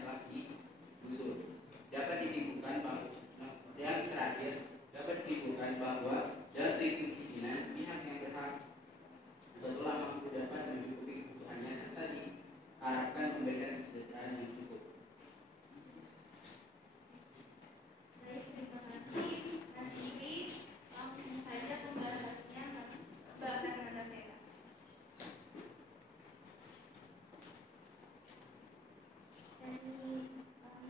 telah digusur. Dapat disimpulkan bahwa yang terakhir dapat disimpulkan bahwa dari kemungkinan pihak yang berhak telah mampu dapat mencukupi kebutuhannya serta diharapkan memberikan kesejahteraan yang cukup. Baik, terima kasih. Nanti langsung saja pembahasannya Mbak Fernanda Vera. Dari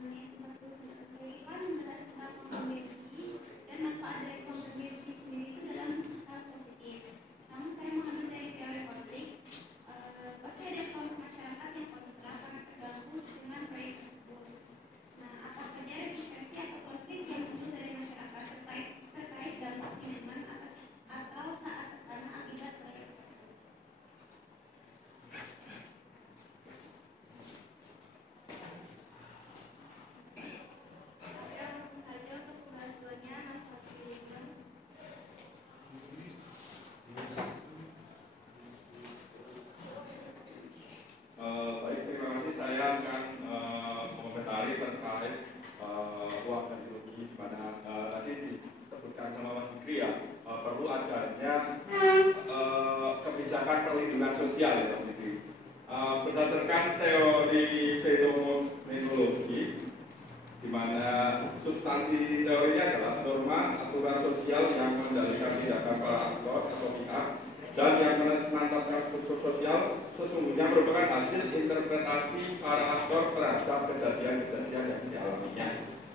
menit 40 kan membahas tentang konvergensi dan manfaat dari konvergensi sendiri itu dalam hal positif. Namun saya mengambil dari teori konflik, pasti ada kelompok masyarakat yang kontra karena terganggu dengan proyek tersebut. Nah, apa saja resistensi atau konflik yang muncul dari masyarakat terkait dampak lingkungan atau hak atas tanah akibat proyek tersebut? Oke, langsung saja untuk pembahasannya, Mas Fatih William. Baik, terima kasih. Saya akan mengomentari terkait ruang teknologi di mana tadi disebutkan sama Mas Fikri ya, perlu adanya kebijakan perlindungan sosial ya Mas Fikri. Berdasarkan teori fenomenologi, di mana substansi teorinya adalah norma aturan sosial yang mengendalikan tindakan para aktor atau pihak dan yang menetapkan struktur sosial sesungguhnya merupakan hasil interpretasi para aktor terhadap kejadian-kejadian yang dialaminya.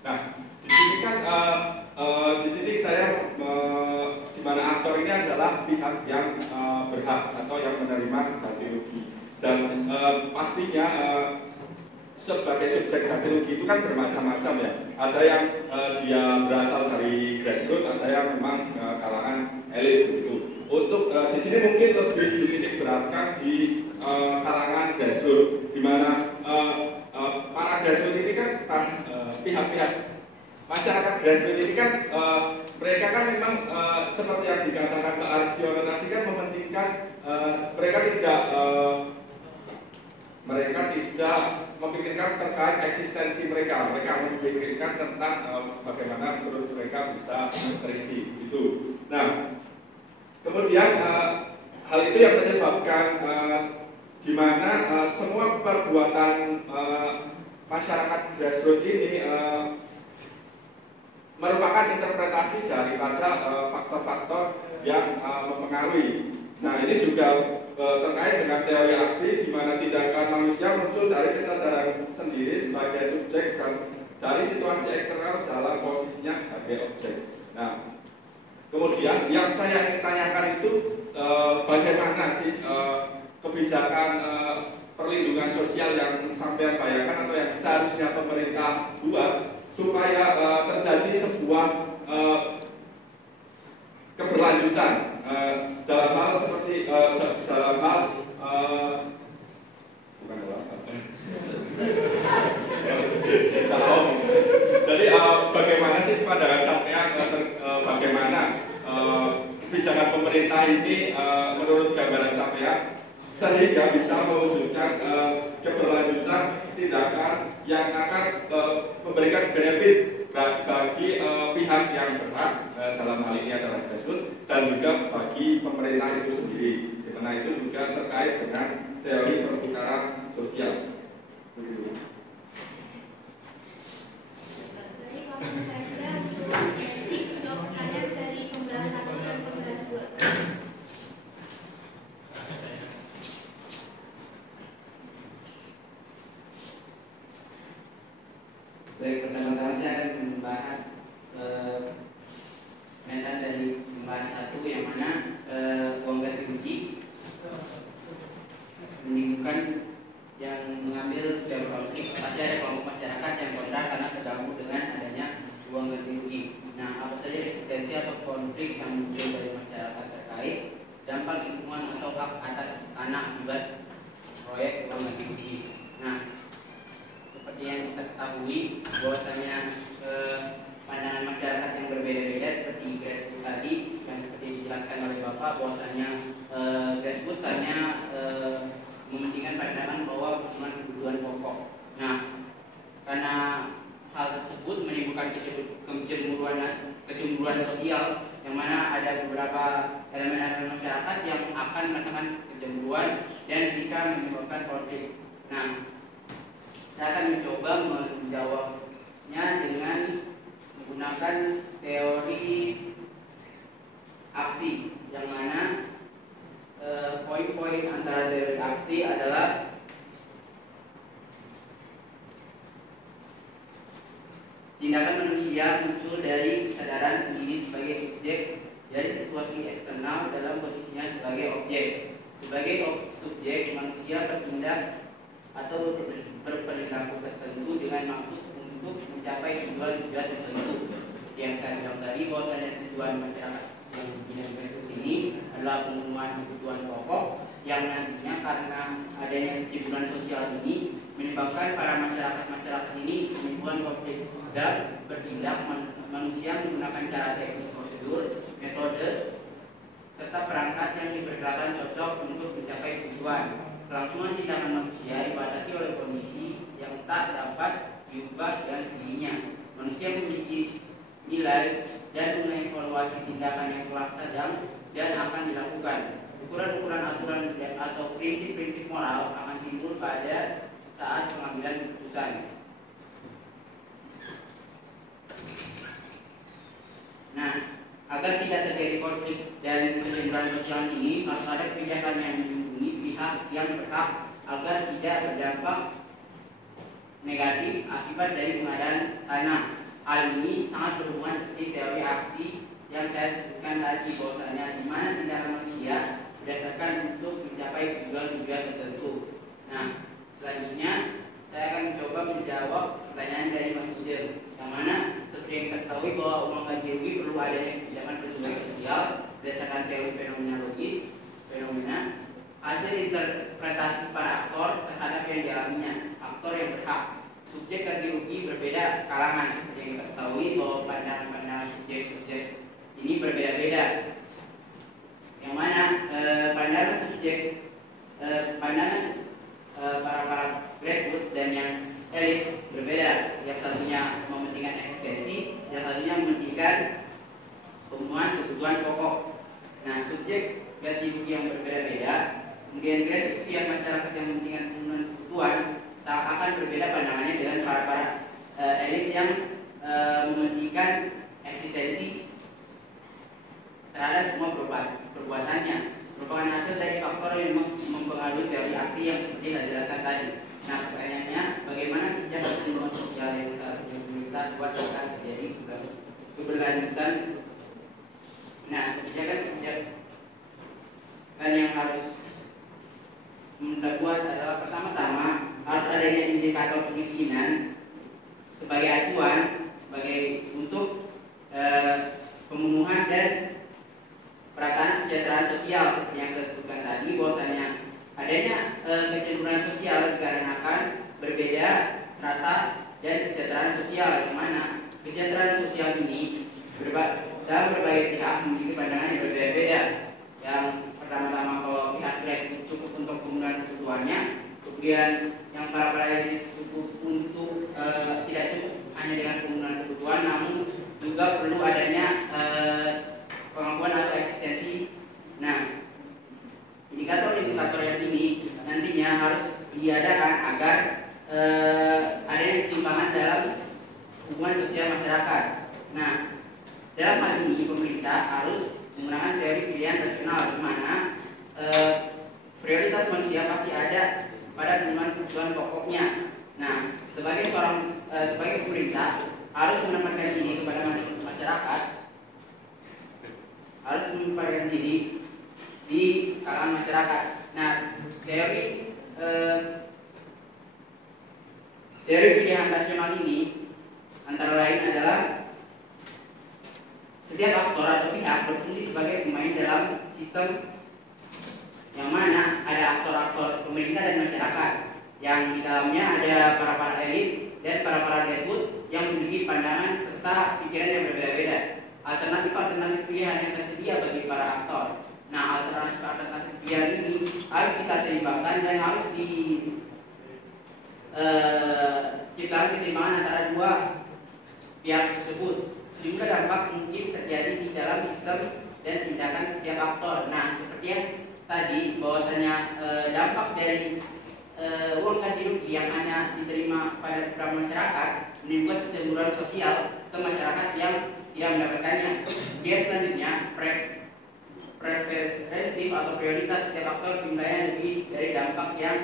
Nah, di sini kan di sini saya di mana aktor ini adalah pihak yang berhak atau yang menerima ganti rugi dan pastinya sebagai subjek ganti rugi itu kan bermacam-macam ya. Ada yang dia berasal dari grassroots, ada yang memang kalangan elit gitu. Untuk di sini mungkin lebih dititik beratkan di kalangan grassroots, di mana para grassroots ini kan pihak-pihak masyarakat grassroots ini kan mereka kan memang seperti yang dikatakan Pak Aristiono tadi kan mementingkan mereka tidak memikirkan terkait eksistensi mereka memikirkan tentang bagaimana menurut mereka bisa terisi gitu. Nah, kemudian hal itu yang menyebabkan di mana semua perbuatan masyarakat grassroots ini merupakan interpretasi daripada faktor-faktor yang mempengaruhi. Nah, ini juga terkait dengan teori aksi di mana tindakan manusia muncul dari kesadaran sendiri sebagai subjek dan dari situasi eksternal dalam posisinya sebagai objek. Nah, kemudian yang saya ingin tanyakan itu bagaimana sih kebijakan perlindungan sosial yang sampai bayangkan atau yang seharusnya pemerintah buat supaya terjadi sebuah keberlanjutan dalam hal seperti dalam hal bukan dalam jadi bagaimana sih pandangan sampean bagaimana kebijakan pemerintah ini menurut gambaran sampean sehingga bisa mewujudkan keberlanjutan tindakan yang akan memberikan benefit bagi pihak yang berhak dalam hal ini adalah grassroots dan juga bagi pemerintah itu sendiri, karena itu juga terkait dengan teori perputaran sosial. Jadi langsung saja untuk basic untuk pertanyaan dari pembahasan dan pembahasan 2. Baik, pertama-tama saya akan membahas medan dari pembahasan 1 yang mana uang ganti rugi menimbulkan yang mengambil jalur konflik. Pasti ada kelompok masyarakat yang kontra karena terganggu dengan adanya uang ganti rugi. Nah, apa saja resistensi atau konflik yang muncul dari masyarakat terkait dampak lingkungan atau hak atas tanah akibat proyek uang ganti rugi. Nah, seperti yang kita ketahui bahwasanya pandangan masyarakat yang berbeda-beda seperti grassroots tadi yang seperti dijelaskan oleh Bapak bahwasanya grassroots hanya mementingkan pandangan bahwa cuma kebutuhan pokok. Nah, karena hal tersebut menimbulkan kecemburuan sosial, yang mana ada beberapa elemen-elemen masyarakat yang akan merasakan kecemburuan dan bisa menyebabkan konflik. Nah, saya akan mencoba menjawabnya dengan menggunakan teori aksi, yang mana poin-poin antara teori aksi adalah tindakan manusia muncul dari kesadaran sendiri sebagai subjek dari situasi eksternal dalam posisinya sebagai objek. Sebagai subjek, manusia bertindak atau berperilaku tertentu dengan maksud untuk mencapai tujuan-tujuan tertentu. Yang saya bilang tadi, bahwasanya tujuan masyarakat yang bidang rekrut ini adalah pemenuhan kebutuhan pokok yang nantinya karena adanya kecemburuan sosial ini menyebabkan para masyarakat ini menimbulkan konflik dan bertindak. Manusia menggunakan cara teknis, prosedur, metode serta perangkat yang diperkirakan cocok untuk mencapai tujuan. Kelangsungan tindakan manusia dibatasi oleh kondisi yang tak dapat diubah dengan sendirinya. Manusia memiliki nilai dan mengevaluasi tindakan yang telah sedang dan akan dilakukan. Ukuran-ukuran aturan atau prinsip-prinsip moral akan timbul pada saat pengambilan keputusan. Nah, agar tidak terjadi konflik dan kecemburuan sosial ini, harus ada kebijakan yang melindungi pihak yang berhak agar tidak berdampak negatif akibat dari pengadaan tanah. Hal ini sangat berhubungan seperti teori aksi yang saya sebutkan tadi, bahwasanya di mana tindakan manusia berdasarkan untuk mencapai tujuan-tujuan tertentu. Nah, selanjutnya saya akan mencoba menjawab pertanyaan dari Mas Udir, yang mana seperti yang kita ketahui bahwa uang ganti rugi perlu adanya kebijakan perlindungan sosial berdasarkan teori fenomena hasil interpretasi para aktor terhadap yang dialaminya. Aktor yang berhak, subjek ganti rugi berbeda kalangan, seperti yang kita ketahui bahwa pandangan subjek ini berbeda-beda, yang mana pandangan subjek para grassroots dan yang elit berbeda. Yang satunya mementingkan eksistensi, yang satunya mementingkan pemenuhan kebutuhan pokok. Nah, subjek ganti rugi yang berbeda-beda, kemudian grassroots pihak masyarakat yang mementingkan pemenuhan kebutuhan, akan berbeda pandangannya dengan para elit yang mementingkan eksistensi terhadap semua perbuatannya, merupakan hasil dari faktor yang mempengaruhi teori aksi yang seperti yang dijelaskan tadi. Nah, pertanyaannya, bagaimana kebijakan perlindungan sosial yang kita buat akan terjadi keberlanjutan? Nah, kebijakan yang harus kita buat adalah pertama-tama harus adanya indikator kemiskinan sebagai acuan untuk pemenuhan dan perataan kesejahteraan sosial yang saya sebutkan tadi, bahwasanya adanya kecemburuan sosial dikarenakan berbeda strata dan kesejahteraan sosial, yang mana kesejahteraan sosial ini dalam berbagai pihak memiliki pandangan yang berbeda-beda. Yang pertama-tama, kalau pihak gratis cukup untuk pemenuhan kebutuhannya, kemudian yang para elit cukup untuk tidak cukup hanya dengan pemenuhan kebutuhan, namun juga perlu adanya pengakuan atau eksistensi. Nah, indikator-indikator yang ini nantinya harus diadakan agar adanya keseimbangan dalam hubungan sosial masyarakat. Nah, dalam hal ini pemerintah harus menggunakan teori pilihan rasional, di mana prioritas manusia pasti ada pada pemenuhan kebutuhan pokoknya. Nah, sebagai pemerintah harus menempatkan diri kepada masyarakat, harus menempatkan diri di kalangan masyarakat. Nah, teori pilihan rasional ini antara lain adalah setiap aktor atau pihak berfungsi sebagai pemain dalam sistem, yang mana ada aktor-aktor pemerintah dan masyarakat, yang di dalamnya ada para elit dan para grassroots yang memiliki pandangan serta pikiran yang berbeda-beda. Alternatif pilihan yang tersedia bagi para aktor. Nah, alternatif pilihan ini harus kita seimbangkan dan harus diciptakan keseimbangan antara dua pihak tersebut. Sejumlah dampak mungkin terjadi di dalam sistem dan tindakan setiap aktor. Nah, seperti yang tadi bahwasanya dampak dari uang ganti rugi yang hanya diterima pada beberapa masyarakat menimbulkan kecemburuan sosial ke masyarakat yang tidak mendapatkannya. Kemudian selanjutnya preferensi atau prioritas setiap aktor penilaian lebih dari dampak yang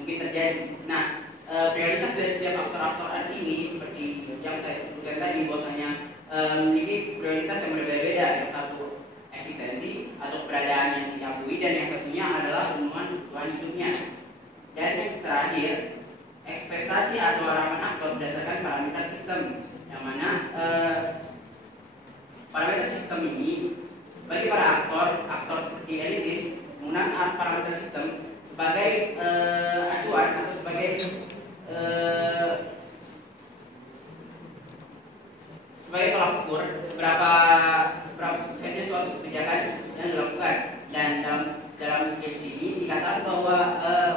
mungkin terjadi. Nah, prioritas dari setiap aktor-aktor ini seperti yang saya sebutkan tadi bahwasanya memiliki prioritas yang berbeda-beda. Yang satu eksistensi atau keberadaan yang diakui, dan yang satunya adalah hubungan kebutuhan hidupnya. Dan yang terakhir, ekspektasi atau harapan aktor berdasarkan parameter sistem, yang mana parameter sistem ini bagi para aktor seperti elitis menggunakan parameter sistem sebagai acuan atau sebagai tolak ukur seberapa suksesnya suatu kebijakan yang dilakukan. Dan dalam sketch ini dikatakan bahwa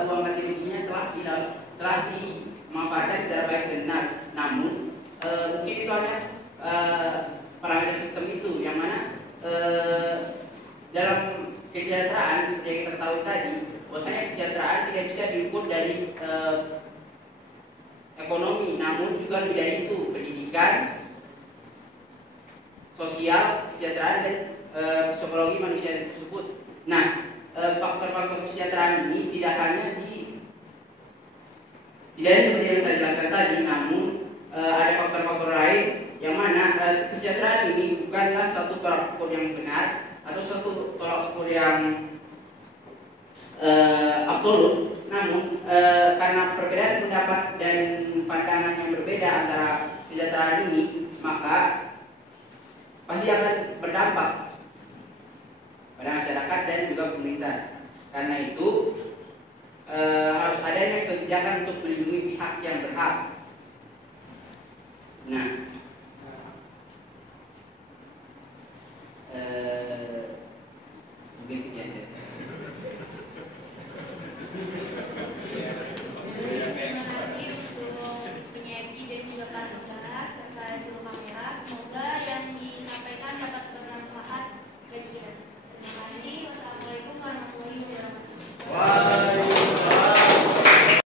uang ganti ruginya telah dimanfaatkan secara baik dan benar. Namun mungkin itu hanya parameter sistem itu, yang mana dalam kesejahteraan seperti yang kita ketahui tadi, bahwasanya kesejahteraan tidak bisa diukur dari ekonomi, namun juga lebih dari itu, pendidikan, sosial, kesejahteraan, dan psikologi manusia tersebut. Nah, faktor-faktor kesejahteraan ini tidak hanya seperti yang saya jelaskan tadi, namun ada faktor-faktor lain yang mana kesejahteraan ini bukanlah satu tolak ukur yang benar atau satu tolak ukur yang absolut, namun karena perbedaan pendapat dan pandangan yang berbeda antara kesejahteraan ini, maka pasti akan berdampak pada masyarakat dan juga pemerintah. Karena itu harus adanya kebijakan untuk melindungi pihak yang berhak. Nah,